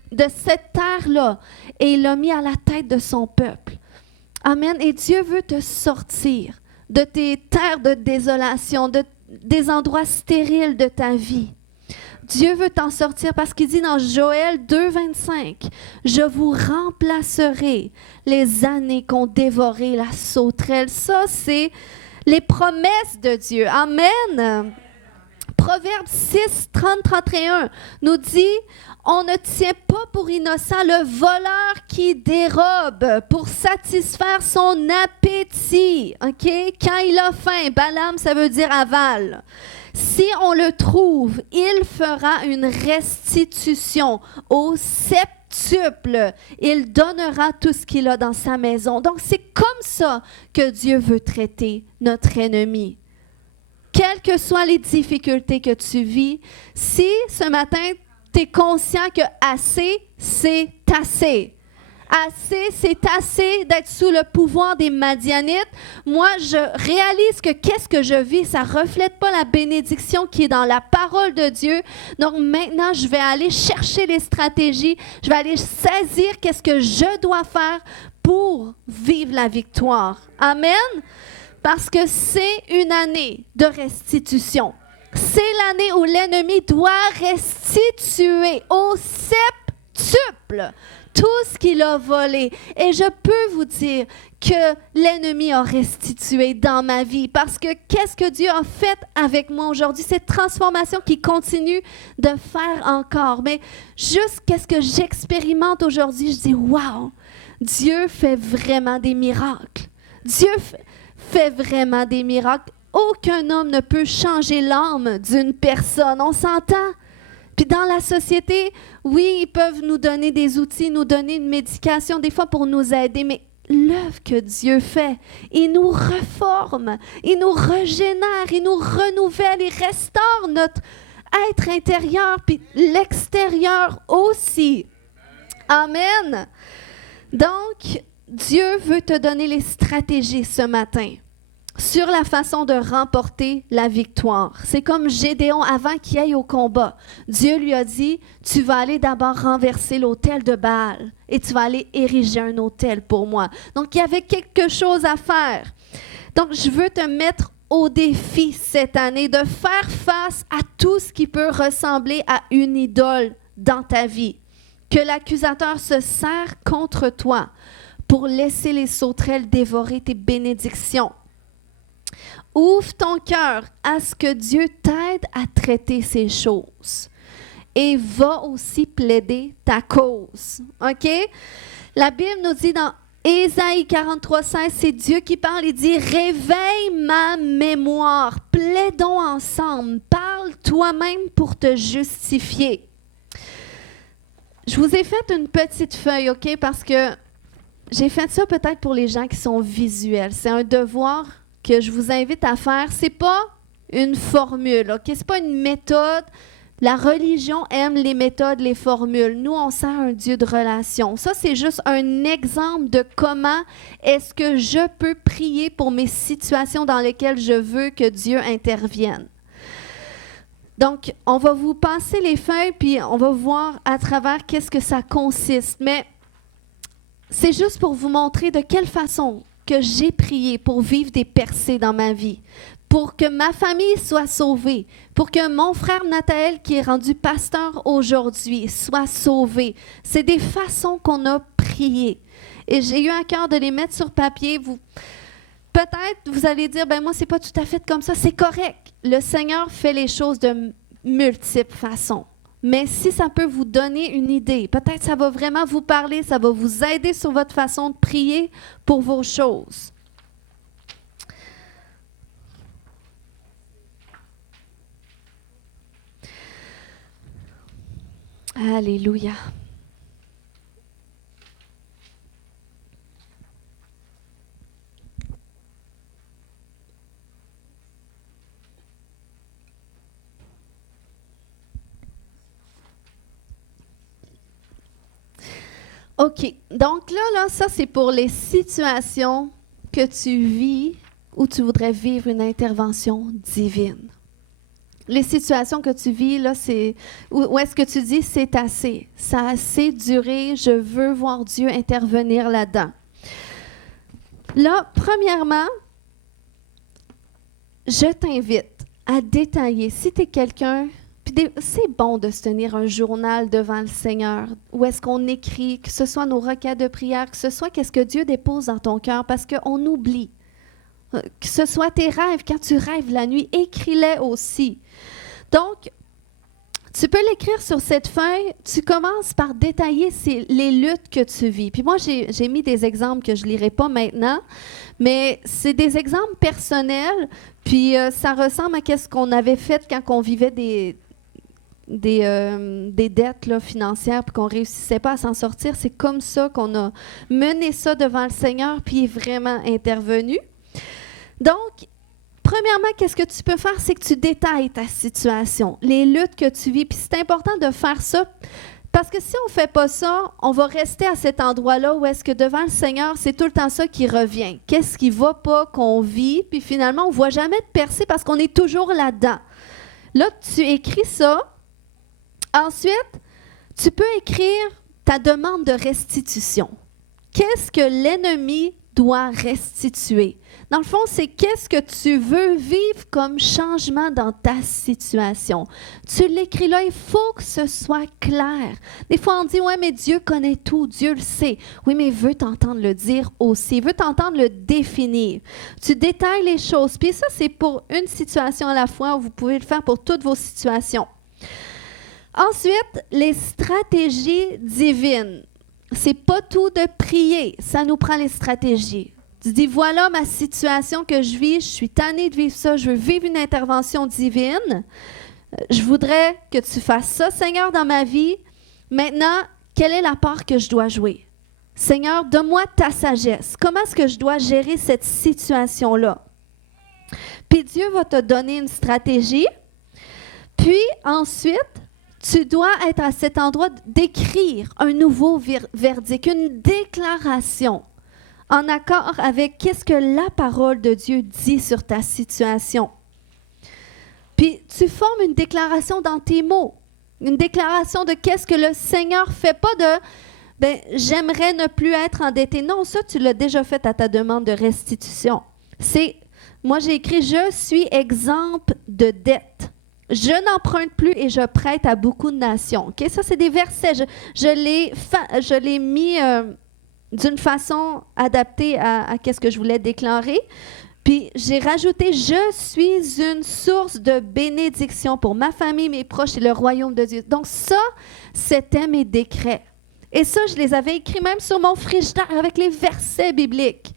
terre-là, et il l'a mis à la tête de son peuple. Amen. Et Dieu veut te sortir de tes terres de désolation, des endroits stériles de ta vie. Dieu veut t'en sortir parce qu'il dit dans Joël 2,25, « Je vous remplacerai les années qu'ont dévoré la sauterelle. » Ça, c'est les promesses de Dieu. Amen. Proverbe 6, 30, 31 nous dit, on ne tient pas pour innocent le voleur qui dérobe pour satisfaire son appétit. Okay? Quand il a faim, Balaam, ça veut dire aval. Si on le trouve, il fera une restitution au septuple. Il donnera tout ce qu'il a dans sa maison. Donc, c'est comme ça que Dieu veut traiter notre ennemi. Quelles que soient les difficultés que tu vis, si ce matin, tu es conscient que assez, c'est assez. Assez, c'est assez d'être sous le pouvoir des Madianites. Moi, je réalise que qu'est-ce que je vis, ça ne reflète pas la bénédiction qui est dans la parole de Dieu. Donc maintenant, je vais aller chercher les stratégies. Je vais aller saisir qu'est-ce que je dois faire pour vivre la victoire. Amen. Parce que c'est une année de restitution. C'est l'année où l'ennemi doit restituer au septuple tout ce qu'il a volé. Et je peux vous dire que l'ennemi a restitué dans ma vie. Parce que qu'est-ce que Dieu a fait avec moi aujourd'hui? Cette transformation qui continue de faire encore. Mais juste qu'est-ce que j'expérimente aujourd'hui? Je dis, wow! Dieu fait vraiment des miracles. Dieu fait vraiment des miracles. Aucun homme ne peut changer l'âme d'une personne. On s'entend? Puis dans la société, oui, ils peuvent nous donner des outils, nous donner une médication, des fois pour nous aider, mais l'œuvre que Dieu fait, il nous reforme, il nous régénère, il nous renouvelle, il restaure notre être intérieur, puis l'extérieur aussi. Amen. Donc, Dieu veut te donner les stratégies ce matin sur la façon de remporter la victoire. C'est comme Gédéon, avant qu'il aille au combat. Dieu lui a dit, tu vas aller d'abord renverser l'autel de Baal et tu vas aller ériger un autel pour moi. Donc, il y avait quelque chose à faire. Donc, je veux te mettre au défi cette année de faire face à tout ce qui peut ressembler à une idole dans ta vie. Que l'accusateur se sert contre toi pour laisser les sauterelles dévorer tes bénédictions. Ouvre ton cœur à ce que Dieu t'aide à traiter ces choses. Et va aussi plaider ta cause. OK? La Bible nous dit dans Ésaïe 43:16, c'est Dieu qui parle. Il dit, réveille ma mémoire. Plaidons ensemble. Parle toi-même pour te justifier. Je vous ai fait une petite feuille, OK? Parce que j'ai fait ça peut-être pour les gens qui sont visuels. C'est un devoir que je vous invite à faire. C'est pas une formule, OK? C'est pas une méthode. La religion aime les méthodes, les formules. Nous, on sert un Dieu de relation. Ça, c'est juste un exemple de comment est-ce que je peux prier pour mes situations dans lesquelles je veux que Dieu intervienne. Donc, on va vous passer les feuilles, puis on va voir à travers qu'est-ce que ça consiste. Mais c'est juste pour vous montrer de quelle façon que j'ai prié pour vivre des percées dans ma vie, pour que ma famille soit sauvée, pour que mon frère Nathaël, qui est rendu pasteur aujourd'hui, soit sauvé. C'est des façons qu'on a prié. Et j'ai eu à cœur de les mettre sur papier. Peut-être, vous allez dire, ben moi, c'est pas tout à fait comme ça. C'est correct. Le Seigneur fait les choses de multiples façons. Mais si ça peut vous donner une idée, peut-être ça va vraiment vous parler, ça va vous aider sur votre façon de prier pour vos choses. Alléluia. OK. Donc là, ça, c'est pour les situations que tu vis où tu voudrais vivre une intervention divine. Les situations que tu vis, là, c'est où est-ce que tu dis c'est assez. Ça a assez duré, je veux voir Dieu intervenir là-dedans. Là, premièrement, je t'invite à détailler. Si tu es quelqu'un, puis c'est bon de se tenir un journal devant le Seigneur, où est-ce qu'on écrit, que ce soit nos requêtes de prière, que ce soit qu'est-ce que Dieu dépose dans ton cœur, parce qu'on oublie. Que ce soit tes rêves, quand tu rêves la nuit, écris-les aussi. Donc, tu peux l'écrire sur cette feuille. Tu commences par détailler les luttes que tu vis. Puis moi, j'ai mis des exemples que je ne lirai pas maintenant, mais c'est des exemples personnels. Puis ça ressemble à ce qu'on avait fait quand on vivait des dettes là, financières puis qu'on ne réussissait pas à s'en sortir. C'est comme ça qu'on a mené ça devant le Seigneur puis il est vraiment intervenu. Donc, premièrement, qu'est-ce que tu peux faire? C'est que tu détailles ta situation, les luttes que tu vis. Puis c'est important de faire ça parce que si on ne fait pas ça, on va rester à cet endroit-là où est-ce que devant le Seigneur, c'est tout le temps ça qui revient. Qu'est-ce qui ne va pas qu'on vit? Puis finalement, on ne voit jamais de percée parce qu'on est toujours là-dedans. Là, tu écris ça. Ensuite, tu peux écrire ta demande de restitution. Qu'est-ce que l'ennemi doit restituer? Dans le fond, c'est qu'est-ce que tu veux vivre comme changement dans ta situation. Tu l'écris là, il faut que ce soit clair. Des fois, on dit, ouais, mais Dieu connaît tout, Dieu le sait. Oui, mais il veut t'entendre le dire aussi, il veut t'entendre le définir. Tu détailles les choses. Puis ça, c'est pour une situation à la fois. Vous pouvez le faire pour toutes vos situations. Ensuite, les stratégies divines. C'est pas tout de prier, ça nous prend les stratégies. Tu dis, voilà ma situation que je vis, je suis tannée de vivre ça, je veux vivre une intervention divine. Je voudrais que tu fasses ça, Seigneur, dans ma vie. Maintenant, quelle est la part que je dois jouer? Seigneur, donne-moi ta sagesse. Comment est-ce que je dois gérer cette situation-là? Puis Dieu va te donner une stratégie. Puis ensuite, tu dois être à cet endroit d'écrire un nouveau verdict, une déclaration en accord avec qu'est-ce que la parole de Dieu dit sur ta situation. Puis tu formes une déclaration dans tes mots, une déclaration de qu'est-ce que le Seigneur fait, pas de j'aimerais ne plus être endetté. Non, ça tu l'as déjà fait à ta demande de restitution. Moi j'ai écrit je suis exempt de dette. Je n'emprunte plus et je prête à beaucoup de nations. Okay? Ça, c'est des versets. Je l'ai mis d'une façon adaptée à ce que je voulais déclarer. Puis, j'ai rajouté « Je suis une source de bénédiction pour ma famille, mes proches et le royaume de Dieu. » Donc ça, c'était mes décrets. Et ça, je les avais écrits même sur mon frigidaire avec les versets bibliques.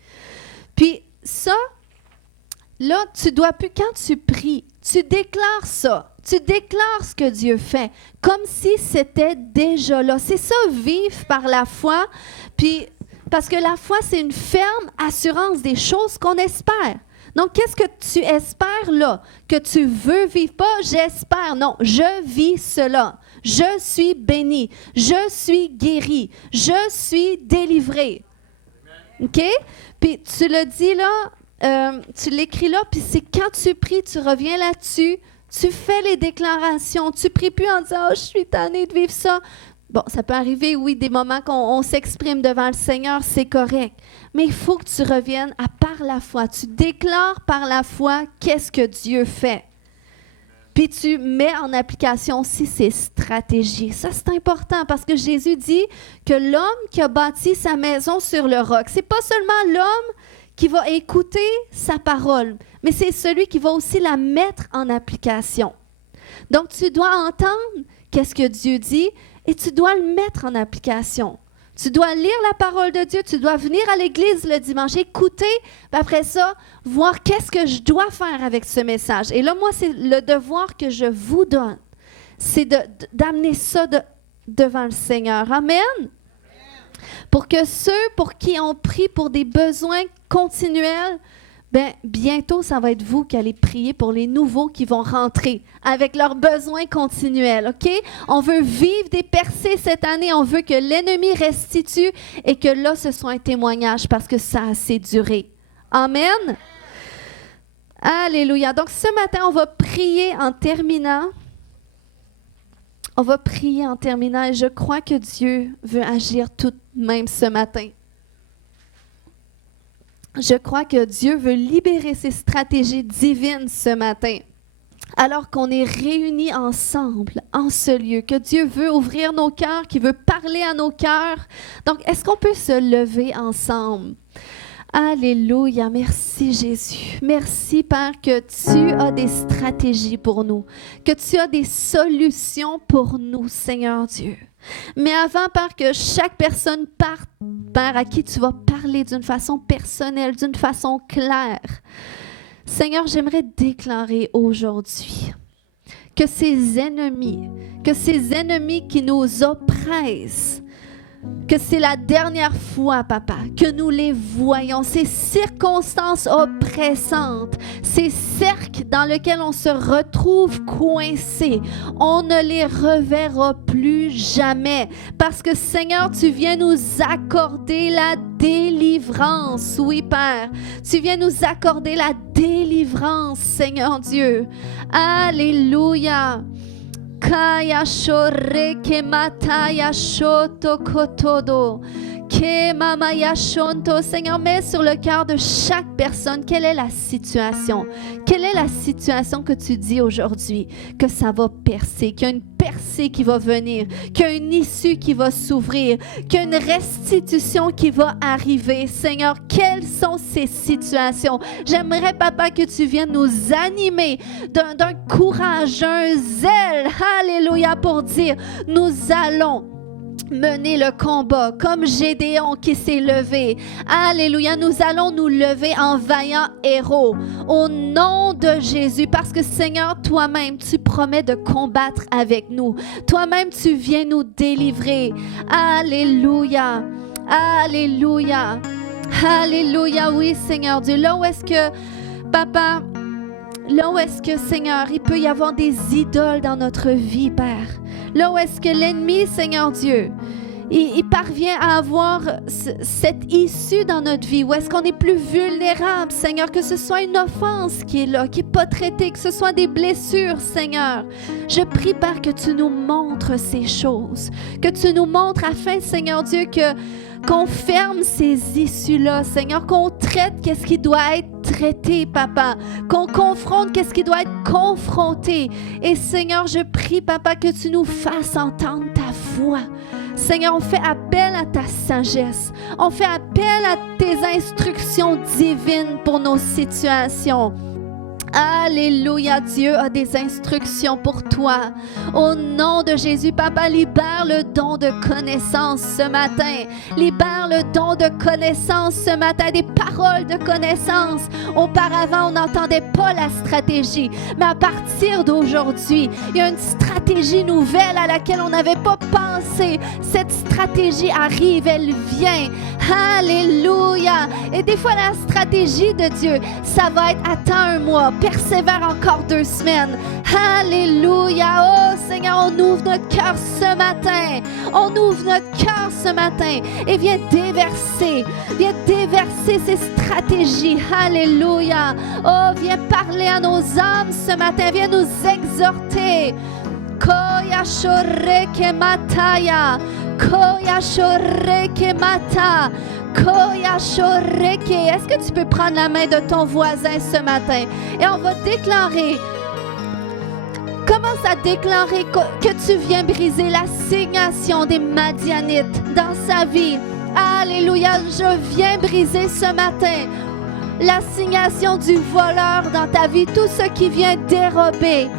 Puis ça, là, tu dois plus, quand tu pries, tu déclares ça. Tu déclares ce que Dieu fait, comme si c'était déjà là. C'est ça, vivre par la foi. Puis, parce que la foi, c'est une ferme assurance des choses qu'on espère. Donc, qu'est-ce que tu espères là? Que tu veux vivre? Pas j'espère, non. Je vis cela. Je suis béni. Je suis guéri. Je suis délivré. OK? Puis, tu le dis là. Tu l'écris là, puis c'est quand tu pries, tu reviens là-dessus, tu fais les déclarations, tu pries plus en disant « Oh, je suis tannée de vivre ça ». Bon, ça peut arriver, oui, des moments qu'on s'exprime devant le Seigneur, c'est correct. Mais il faut que tu reviennes à par la foi. Tu déclares par la foi qu'est-ce que Dieu fait. Puis tu mets en application aussi ses stratégies. Ça, c'est important parce que Jésus dit que l'homme qui a bâti sa maison sur le roc, c'est pas seulement l'homme qui va écouter sa parole, mais c'est celui qui va aussi la mettre en application. Donc, tu dois entendre qu'est-ce que Dieu dit et tu dois le mettre en application. Tu dois lire la parole de Dieu, tu dois venir à l'église le dimanche, écouter, puis après ça, voir qu'est-ce que je dois faire avec ce message. Et là, moi, c'est le devoir que je vous donne, c'est d'amener ça devant le Seigneur. Amen. Pour que ceux pour qui on prie pour des besoins continuels, bientôt, ça va être vous qui allez prier pour les nouveaux qui vont rentrer avec leurs besoins continuels, OK? On veut vivre des percées cette année. On veut que l'ennemi restitue et que là, ce soit un témoignage parce que ça a assez duré. Amen? Alléluia. Donc, ce matin, on va prier en terminant. On va prier en terminant et je crois que Dieu veut agir tout de même ce matin. Je crois que Dieu veut libérer ses stratégies divines ce matin, alors qu'on est réunis ensemble en ce lieu, que Dieu veut ouvrir nos cœurs, qu'il veut parler à nos cœurs. Donc, est-ce qu'on peut se lever ensemble? Alléluia, merci Jésus. Merci Père que tu as des stratégies pour nous, que tu as des solutions pour nous, Seigneur Dieu. Mais avant, Père, que chaque personne parte, Père, à qui tu vas parler d'une façon personnelle, d'une façon claire, Seigneur, j'aimerais déclarer aujourd'hui que ces ennemis qui nous oppressent, que c'est la dernière fois, Papa, que nous les voyons, ces circonstances oppressantes, ces cercles dans lesquels on se retrouve coincé, on ne les reverra plus jamais. Parce que, Seigneur, tu viens nous accorder la délivrance. Oui, Père, tu viens nous accorder la délivrance, Seigneur Dieu. Alléluia. Kaya shore ke mataya shoto kotodo. Ke mama yashonto. Seigneur, mets sur le cœur de chaque personne quelle est la situation. Quelle est la situation que tu dis aujourd'hui? Que ça va percer, qu'il y a une percée qui va venir, qu'il y a une issue qui va s'ouvrir, qu'il y a une restitution qui va arriver. Seigneur, quelles sont ces situations? J'aimerais, Papa, que tu viennes nous animer d'un courage, un zèle, alléluia, pour dire, nous allons mener le combat comme Gédéon qui s'est levé. Alléluia, nous allons nous lever en vaillants héros au nom de Jésus parce que Seigneur, toi-même, tu promets de combattre avec nous. Toi-même, tu viens nous délivrer. Alléluia, alléluia, alléluia, oui Seigneur Dieu. Là où est-ce que, Papa, là où est-ce que, Seigneur, il peut y avoir des idoles dans notre vie, Père. Là où est-ce que l'ennemi, Seigneur Dieu, il parvient à avoir cette issue dans notre vie, où est-ce qu'on est plus vulnérable, Seigneur, que ce soit une offense qui est là, qui n'est pas traitée, que ce soit des blessures, Seigneur. Je prie, Père, que tu nous montres ces choses, que tu nous montres afin, Seigneur Dieu, qu'on ferme ces issues-là, Seigneur, qu'on traite qu'est-ce qui doit être traité, Papa, qu'on confronte qu'est-ce qui doit être confronté. Et Seigneur, je prie, Papa, que tu nous fasses entendre ta voix. Seigneur, on fait appel à ta sagesse. On fait appel à tes instructions divines pour nos situations. Alléluia, Dieu a des instructions pour toi. Au nom de Jésus, Papa, libère le don de connaissance ce matin. Libère le don de connaissance ce matin, des paroles de connaissance. Auparavant, on n'entendait pas la stratégie, mais à partir d'aujourd'hui, il y a une stratégie nouvelle à laquelle on n'avait pas pensé. Cette stratégie arrive, elle vient. Alléluia. Et des fois, la stratégie de Dieu, ça va être attends un mois, persévère encore 2 semaines. Alléluia. Oh Seigneur, on ouvre notre cœur ce matin. On ouvre notre cœur ce matin et viens déverser ces stratégies. Alléluia. Oh, viens parler à nos âmes ce matin. Viens nous exhorter. Koya shoreke mataya. Koya shoreke mata. Koya shoreke. Est-ce que tu peux prendre la main de ton voisin ce matin? Et on va déclarer. Commence à déclarer que tu viens briser l'assignation des Madianites dans sa vie. Alléluia. Je viens briser ce matin l'assignation du voleur dans ta vie. Tout ce qui vient dérober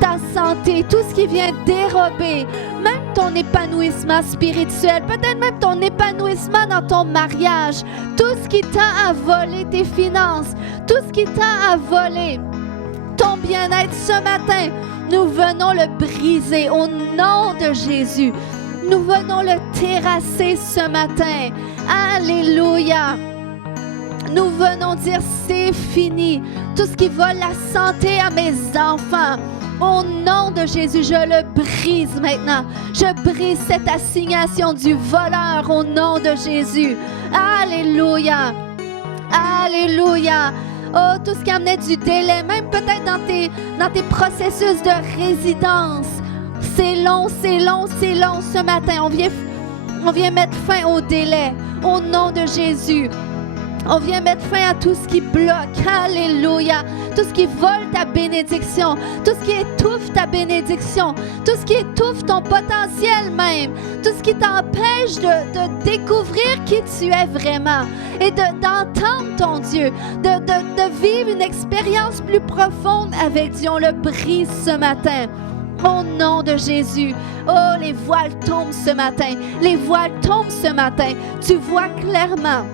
ta santé, tout ce qui vient dérober même ton épanouissement spirituel, peut-être même ton épanouissement dans ton mariage, tout ce qui tend à voler tes finances, tout ce qui tend à voler ton bien-être ce matin, nous venons le briser au nom de Jésus. Nous venons le terrasser ce matin. Alléluia. Nous venons dire c'est fini. Tout ce qui vole la santé à mes enfants, au nom de Jésus, je le brise maintenant. Je brise cette assignation du voleur au nom de Jésus. Alléluia. Alléluia. Oh, tout ce qui amenait du délai, même peut-être dans tes processus de résidence. C'est long ce matin. On vient mettre fin au délai au nom de Jésus. On vient mettre fin à tout ce qui bloque. Alléluia. Tout ce qui vole ta bénédiction. Tout ce qui étouffe ta bénédiction. Tout ce qui étouffe ton potentiel même. Tout ce qui t'empêche de découvrir qui tu es vraiment. Et d'entendre ton Dieu. De vivre une expérience plus profonde avec Dieu. On le brise ce matin. Au nom de Jésus. Oh, les voiles tombent ce matin. Les voiles tombent ce matin. Tu vois clairement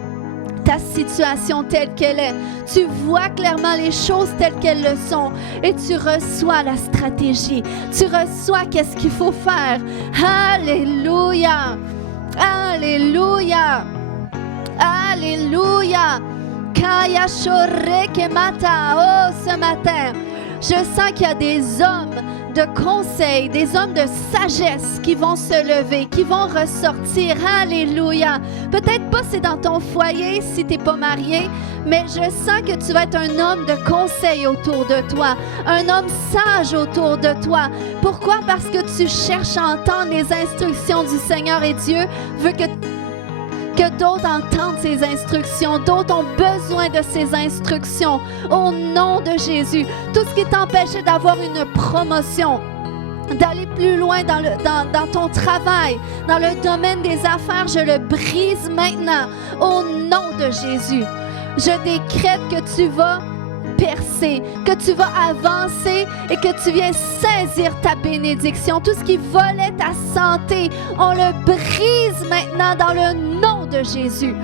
ta situation telle qu'elle est. Tu vois clairement les choses telles qu'elles le sont et tu reçois la stratégie. Tu reçois qu'est-ce qu'il faut faire. Alléluia. Alléluia. Alléluia. Kaya shoreke mata. Oh, ce matin, je sens qu'il y a des hommes de conseil, des hommes de sagesse qui vont se lever, qui vont ressortir. Alléluia. Peut-être pas c'est dans ton foyer si tu n'es pas marié, mais je sens que tu vas être un homme de conseil autour de toi, un homme sage autour de toi. Pourquoi? Parce que tu cherches à entendre les instructions du Seigneur et Dieu veut que d'autres entendent ses instructions, d'autres ont besoin de ses instructions. Au nom de Jésus, tout ce qui t'empêchait d'avoir une promotion, d'aller plus loin dans ton travail, dans le domaine des affaires, je le brise maintenant. Au nom de Jésus, je décrète que tu vas percer, que tu vas avancer et que tu viens saisir ta bénédiction. Tout ce qui volait ta santé, on le brise maintenant dans le nom de Jésus.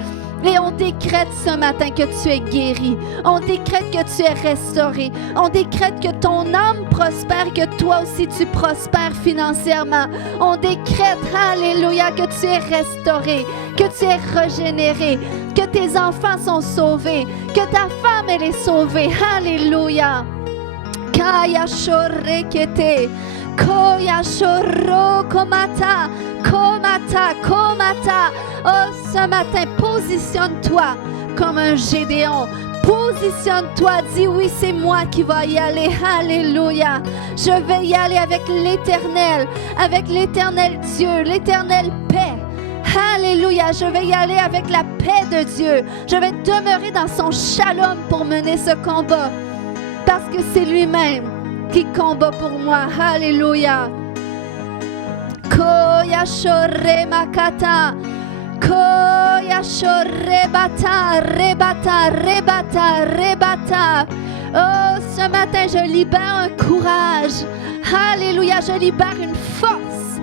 Et on décrète ce matin que tu es guéri. On décrète que tu es restauré. On décrète que ton âme prospère, que toi aussi tu prospères financièrement. On décrète, alléluia, que tu es restauré, que tu es régénéré, que tes enfants sont sauvés, que ta femme elle est sauvée. Alléluia. Kaya shorekete. Koya shoro komata. Komata. Komata, Komata. Oh, ce matin, positionne-toi comme un Gédéon. Positionne-toi, dis oui, c'est moi qui vais y aller. Alléluia. Je vais y aller avec l'Éternel Dieu, l'éternelle paix. Alléluia, je vais y aller avec la paix de Dieu. Je vais demeurer dans son shalom pour mener ce combat. Parce que c'est lui-même qui combat pour moi. Alléluia. Koya shore makata. Koya shore bata, rebata, rebata, rebata. Oh, ce matin, je libère un courage. Alléluia, je libère une force.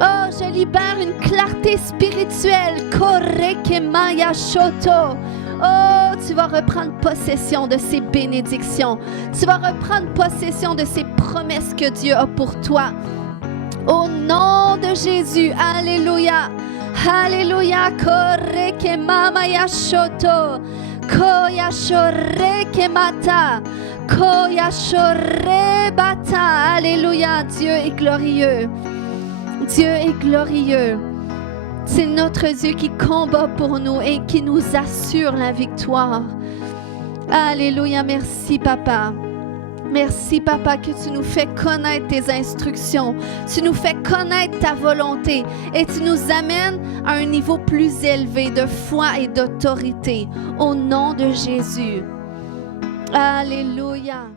Oh, je libère une clarté spirituelle. Korekemaya shoto. Oh, tu vas reprendre possession de ces bénédictions. Tu vas reprendre possession de ces promesses que Dieu a pour toi. Au nom de Jésus, alléluia. Alléluia. Korekemaya shoto. Koya shorekemata. Koya shorebata. Alléluia. Dieu est glorieux. Dieu est glorieux. C'est notre Dieu qui combat pour nous et qui nous assure la victoire. Alléluia. Merci, Papa. Merci, Papa, que tu nous fais connaître tes instructions. Tu nous fais connaître ta volonté et tu nous amènes à un niveau plus élevé de foi et d'autorité. Au nom de Jésus. Alléluia.